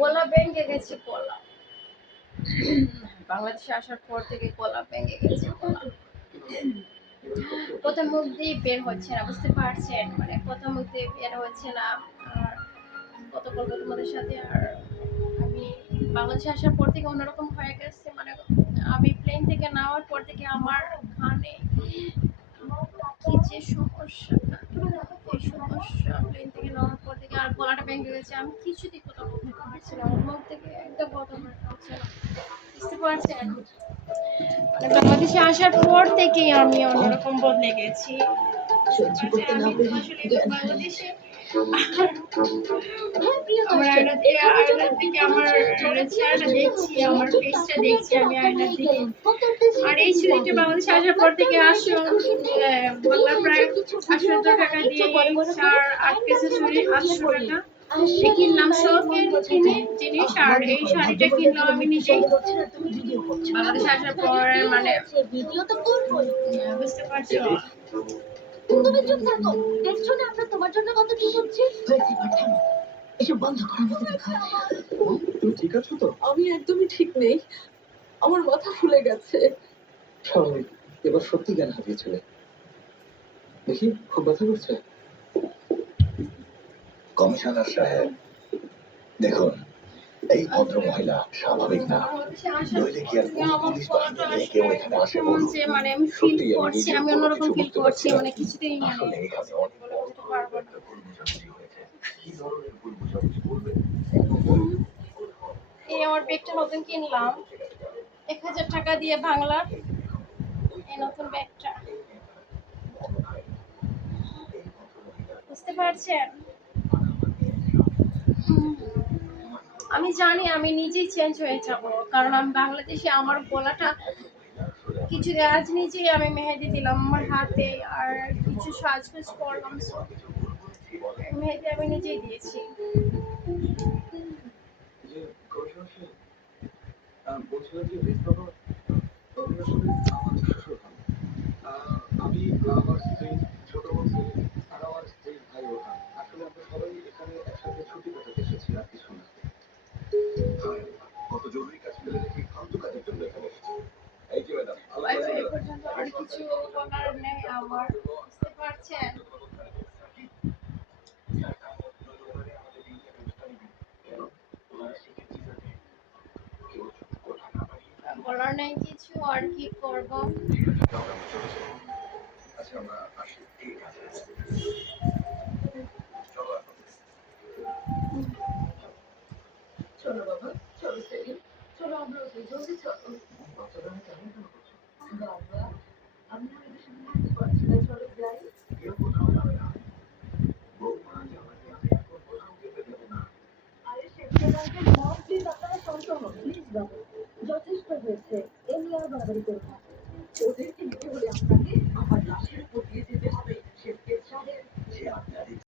গলা ভেঙে গেছে গলা। বাংলাদেশে আসার পর থেকে গলা ভেঙে গেছে গলা। কথা মুখ দিয়ে বের হচ্ছে না, বুঝতে পারছেন? মানে কথা মুখ দিয়ে বের হচ্ছে না। আর কত বলবো তোমাদের সাথে। আর আমি বাংলাদেশে আসার পর থেকে অন্যরকম হয়ে গেছে। মানে আমি প্লেন থেকে নামার পর থেকে আমার কানে কি যে সমস্যা, এই সমস্যা প্লেন থেকে নামার পর থেকে আর গলাটা ভেঙে গেছে। আমি কিছুতেই কথা বলতে পারছি না, ওর মুখ থেকে একদম কথা বলতে হচ্ছে না, বুঝতে পারছেন? মানে বাংলাদেশে আসার পর থেকেই আমি অন্যরকম বদলে গেছি। আমি তো আসলে বাংলাদেশে আমার আয়নার দিকে আমার চেহারাটা দেখছি, আমার ফেসটা দেখছি আমি আয়নার দিকে। আর এই ছুরিটা বাংলাদেশে আসার পর থেকে আসো বাংলার প্রায় 800 টাকা দিয়ে 7-8 কেজি ছুরি, 800 টাকা কিনলাম শখের জিনিস। আর এই শাড়িটা কিনলাম আমি নিজেই বাংলাদেশে আসার পর। মানে বুঝতে পারছো? তুমি চুপ থাকো, দেখছো না আমরা তোমার জন্য কত কি করছি। এসব বন্ধ করো, আমাকে দেখা। তুমি ঠিক আছো তো? আমি একদমই ঠিক নেই, আমার মাথা ফুলে গেছে। স্বাভাবিক, এবার সত্যি জ্ঞান হারিয়েছিলে। দেখি খুব ব্যথা করছে। কমিশনার সাহেব দেখুন, এই ভদ্র মহিলা স্বাভাবিক না, নইলে কি আর পুলিশ বাহিনী নিয়ে কেউ এখানে আসে বলুন? মানে আমি ফিল করছি, আমি অন্যরকম ফিল করছি। মানে কিছুতেই আসলে এখানে অনেক বড় ধরনের একটা ভুল বোঝাবুঝি হয়েছে। কি ধরনের ভুল বোঝাবুঝি বলবেন? এই আমার ব্যাগটা নতুন কিনলাম 1000 টাকা দিয়ে বাংলার, এই নতুন ব্যাগটা, বুঝতে পারছেন? আমি জানি আমি নিজেই চেঞ্জ হয়ে যাব, কারণ আমি বাংলাদেশে আমার গলাটা কিছু আজ নিজেই আমি মেহেদি দিলাম আমার হাতে, আর কিছু সাজগোজ করলাম, মেহেদি আমি নিজেই দিয়েছি। বলছিলাম যে আমি আমার স্ত্রী, ছোট বোন আর আমার স্ত্রীর ভাই ওঠান। আসলে আমরা সবাই এখানে একসাথে ছুটি কাটাতে এসেছি আর কিছু না। কত জরুরি কাজ ফেলে রেখে ফালতু কাজের জন্য এখানে এসেছি। এই যে ম্যাডাম, এই পর্যন্ত আর কিছু বলার নেই আমার, বুঝতে পারছেন? বলার নেই কিছু, আর কি করব। আচ্ছা আমরা আসি, ঠিক আছে। চলো এখন। চলো বাবা, চলো সেলিম, চলো আমরা ওই জলদি চলো। বাচ্চারা কেমন কেন করছো? বাবা, আমি আমাদের সামনে থাকতে পারছি না, চলো যাই। কেউ কোথাও যাবে না। বৌমা জামাইকে আমি এখন কোথাও যেতে দেবো না। আরে শেফালিকে মত প্লিজ আপনারা শান্ত হন, প্লিজ বাবা, যথেষ্ট হয়েছে, এমনি আর বাড়াবাড়ি করবো না।